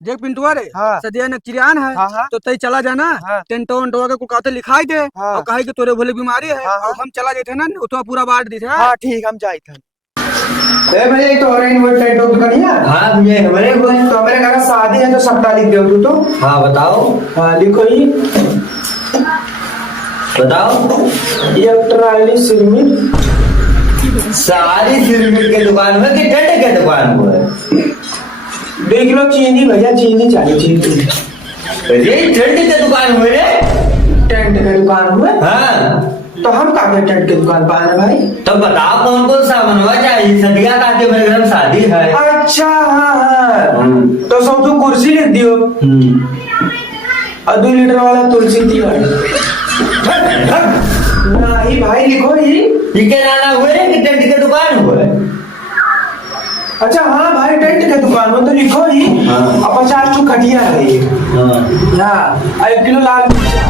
देख पिंटुआ रे, हाँ। सदिया नक्चरियान है। हाँ। तो तई चला जाना। हाँ। टेंटो वेंटो के कुकाते लिखाई दे। हाँ। और कहे कि तोरे बोले बीमारी है। हाँ। और हम चला जाते ना तो पूरा बांट दी थे। हाँ ठीक, हम जाए थे। ए भैया तो और इन वो टेंटो दुकानिया। हाँ भैया हमारे को तो हमारे घर में शादी है तो सबटा लिख दो तू तो। हाँ बताओ हाँ लिखो ही। बताओ। ये ट्राली सिरमिट। सारी सिरमिट के दुकान में कि टेंट के दुकान में? 2 किलो चीनी भैया, चीनी चाहिए चीनी। अरे टेंट के दुकान में रे? टेंट के दुकान में? हाँ तो हम कहाँ टेंट के दुकान पर आए भाई? तो बताओ कौन कौन सा बनवा चाहिए? सदिया का के मेरे घर में शादी है। अच्छा हाँ। तो सब तू कुर्सी लिख दियो और 2 लीटर वाला तुलसी तिवारी। नहीं भाई लिखो ही। ये क्या नाना हुए रे कि टेंट के दुकान हुए? अच्छा हाँ भाई टेंट के दुकान में तो लिखो ही। हाँ। और 50 टू खटिया है। हाँ हाँ 1 किलो लाल मिर्चा।